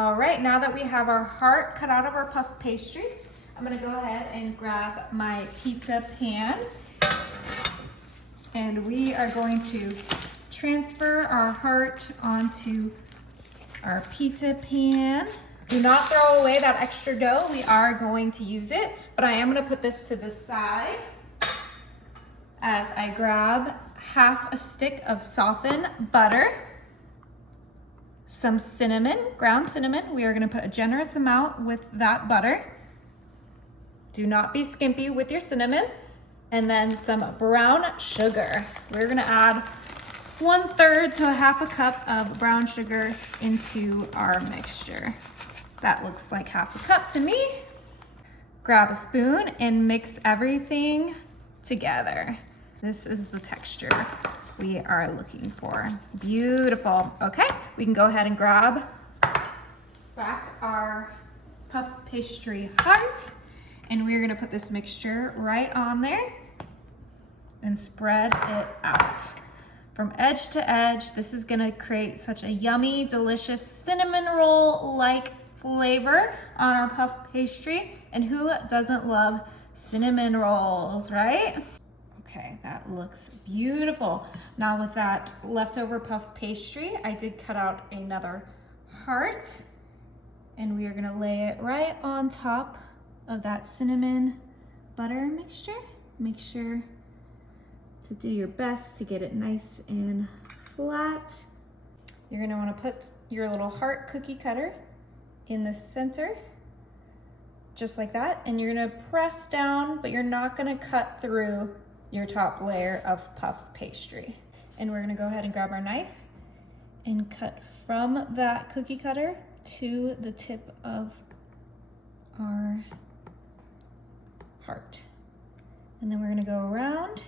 All right, now that we have our heart cut out of our puff pastry, I'm gonna go ahead and grab my pizza pan. And we are going to transfer our heart onto our pizza pan. Do not throw away that extra dough. We are going to use it, but I am gonna put this to the side as I grab half a stick of softened butter, some cinnamon, ground cinnamon. We are gonna put a generous amount with that butter. Do not be skimpy with your cinnamon. And then some brown sugar. We're gonna add 1/3 to a half a cup of brown sugar into our mixture. That looks like half a cup to me. Grab a spoon and mix everything together. This is the texture we are looking for. Beautiful. Okay, we can go ahead and grab back our puff pastry heart, and we're gonna put this mixture right on there and spread it out. From edge to edge, this is gonna create such a yummy, delicious cinnamon roll-like flavor on our puff pastry. And who doesn't love cinnamon rolls, right? Okay, that looks beautiful. Now with that leftover puff pastry, I did cut out another heart, and we are gonna lay it right on top of that cinnamon butter mixture. Make sure to do your best to get it nice and flat. You're gonna wanna put your little heart cookie cutter in the center, just like that. And you're gonna press down, but you're not gonna cut through your top layer of puff pastry. And we're gonna go ahead and grab our knife and cut from that cookie cutter to the tip of our heart. And then we're gonna go around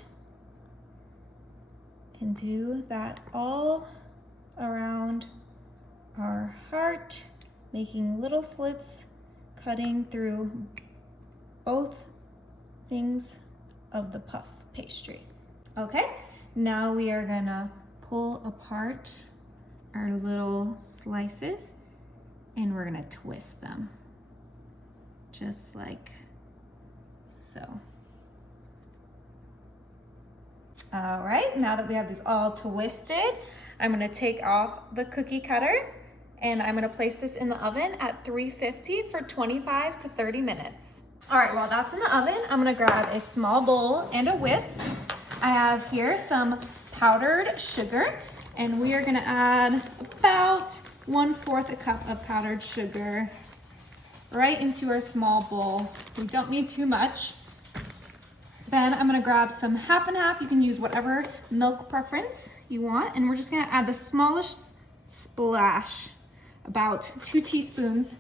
and do that all around our heart, making little slits, cutting through both things of the puff pastry. Okay, now we are gonna pull apart our little slices and we're gonna twist them, just like so. All right, now that we have this all twisted, I'm gonna take off the cookie cutter and I'm gonna place this in the oven at 350 for 25 to 30 minutes. All right, while that's in the oven, I'm gonna grab a small bowl and a whisk. I have here some powdered sugar, and we are gonna add about 1/4 a cup of powdered sugar right into our small bowl. We don't need too much. Then I'm gonna grab some half and half. You can use whatever milk preference you want. And we're just gonna add the smallest splash, about 2 teaspoons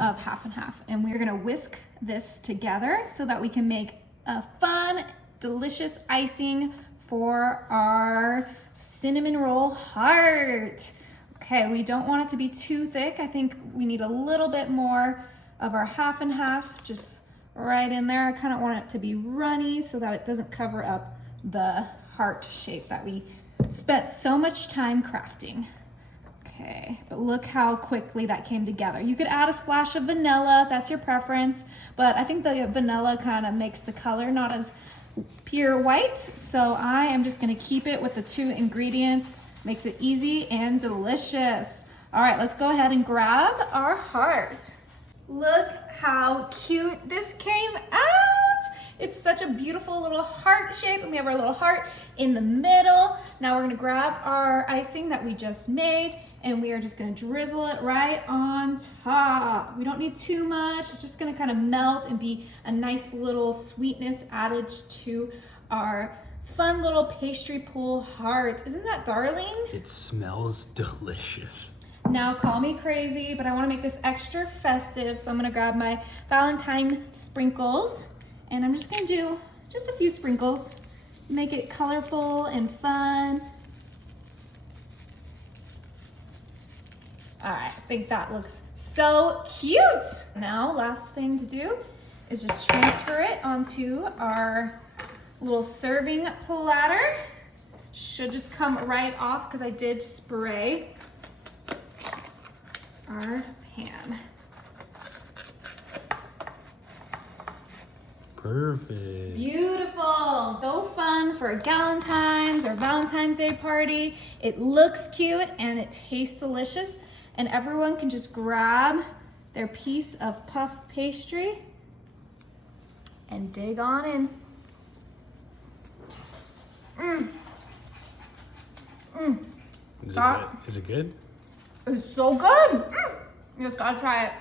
of half and half. And we're gonna whisk this together so that we can make a fun, delicious icing for our cinnamon roll heart. Okay, we don't want it to be too thick. I think we need a little bit more of our half and half, just right in there. I kind of want it to be runny so that it doesn't cover up the heart shape that we spent so much time crafting. Okay, but look how quickly that came together. You could add a splash of vanilla if that's your preference, but I think the vanilla kind of makes the color not as pure white, so I am just gonna keep it with the 2 ingredients. Makes it easy and delicious. All right, let's go ahead and grab our heart. Look how cute this came out. It's such a beautiful little heart shape, and we have our little heart in the middle. Now we're gonna grab our icing that we just made, and we are just gonna drizzle it right on top. We don't need too much. It's just gonna kind of melt and be a nice little sweetness added to our fun little pastry pull heart. Isn't that darling? It smells delicious. Now call me crazy, but I wanna make this extra festive, so I'm gonna grab my Valentine sprinkles, and I'm just gonna do just a few sprinkles, make it colorful and fun. All right, I think that looks so cute. Now, last thing to do is just transfer it onto our little serving platter. Should just come right off because I did spray our pan. Perfect. Beautiful. So fun for a Galentine's or Valentine's Day party. It looks cute and it tastes delicious. And everyone can just grab their piece of puff pastry and dig on in. Is it good? It's so good. You just gotta try it.